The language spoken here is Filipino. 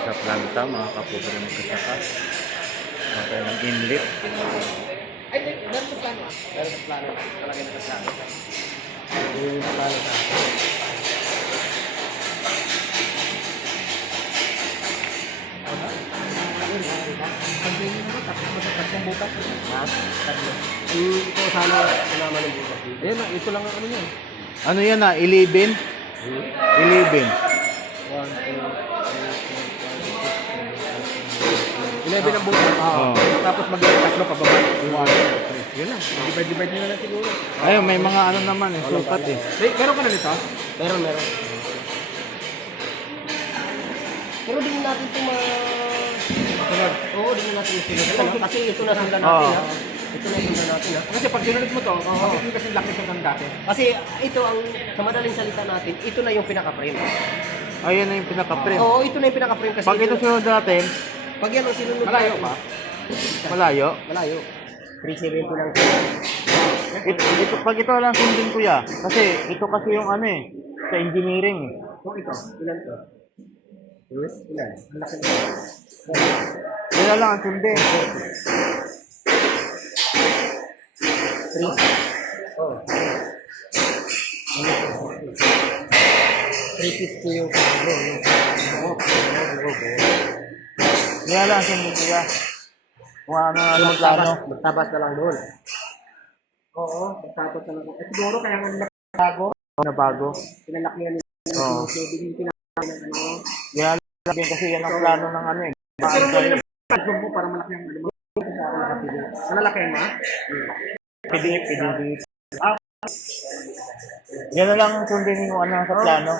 sa planta, mga kapobre magkasaka. Matay ng inlet. Ay, meron sa plano. Meron sa plano. Talaga na sa plano. Yung plano sa ito sana sinama ng bukas. Ayun na, ito lang ang ano niya. Ano yan 11? 11. 11 ang bukas. Oo. Tapos mag-tatlo pa baba. 1, 2, 3. Yun lang. Divide nyo na lang siguro. Ayun, may mga ano naman eh, sukat eh. Meron ka na nito? Meron. Pero din natin ito Oo, din natin ito. Kasi ito na sundan natin ha. Ito na sundan natin ha. Kasi pag sinunod mo to, bakit hindi kasi laki sundan dati? Kasi ito ang, sa madaling salita natin, ito na yung pinaka-frame. Ayun na yung pinaka-print. Oo, ito na yung pinaka-frame kasi Pag ito sunod natin, pag yan ang sinunod malayo pa? malayo. Malayo. 370 lang. Ito, pag ito lang sundin kuya. Kasi ito kasi yung ano eh, sa engineering eh. Kung ito, ilan to? Ilan? Malaki na. Kaya lang ang sundin. 3. Oh. 350 yung cargo. Kaya lang ang sundin kuya. Kung ano ang plano. Magtabas na lang doon. Oo, magtabas na lang doon. Siguro kaya nga nila bago. Na bago. Pinalakihan nila. Oo. Bigyan pinalakihan ng ano. Kaya lang din kasi yan ang plano ng ano eh. Pero mo rin ang mo para malaki ang ano. Nalalakihan na? Pidip. Yan na lang ang sundin yung ano sa plano.